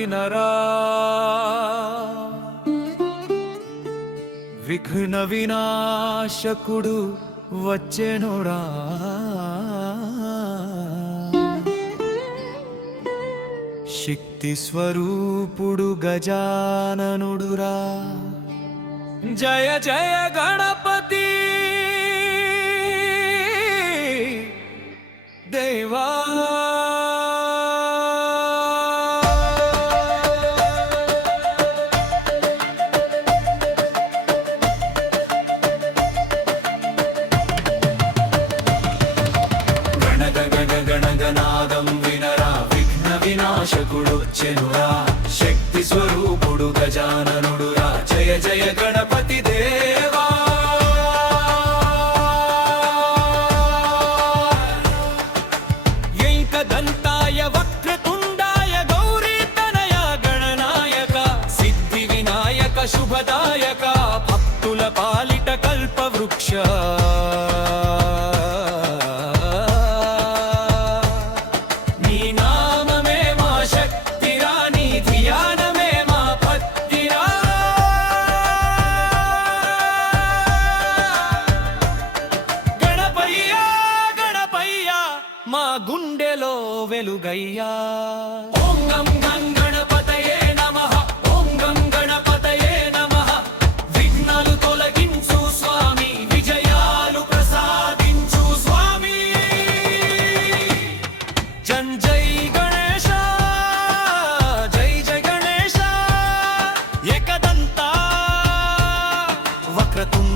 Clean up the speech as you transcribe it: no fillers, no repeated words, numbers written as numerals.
వినరా విఘ్న వినాశకుడు వచ్చెనురా శక్తి స్వరూపుడు గజాననుడురా జయ జయ గణపతి దేవా గణగణగణగణాదం వినరా విఘ్న వినాశకుడొచ్చెనురా శక్తి స్వరూపుడు గజాననుడురా జయ జయ గణపతి దేవా ఏకదంతాయ వక్రతుండాయ గౌరీతనయ గణనాయక సిద్ధి వినాయక శుభదాయక భక్తుల పాలిట కల్పవృక్ష మా గుండెలో వెలుగయ్యా ఓం గం గం గణపతయే నమః ఓం గం గణపతయే నమః విఘ్నాలు తొలగించు స్వామి విజయాలు ప్రసాదించు స్వామి జై గణేశ జై జై గణేశ ఏకదంత వక్రతుండ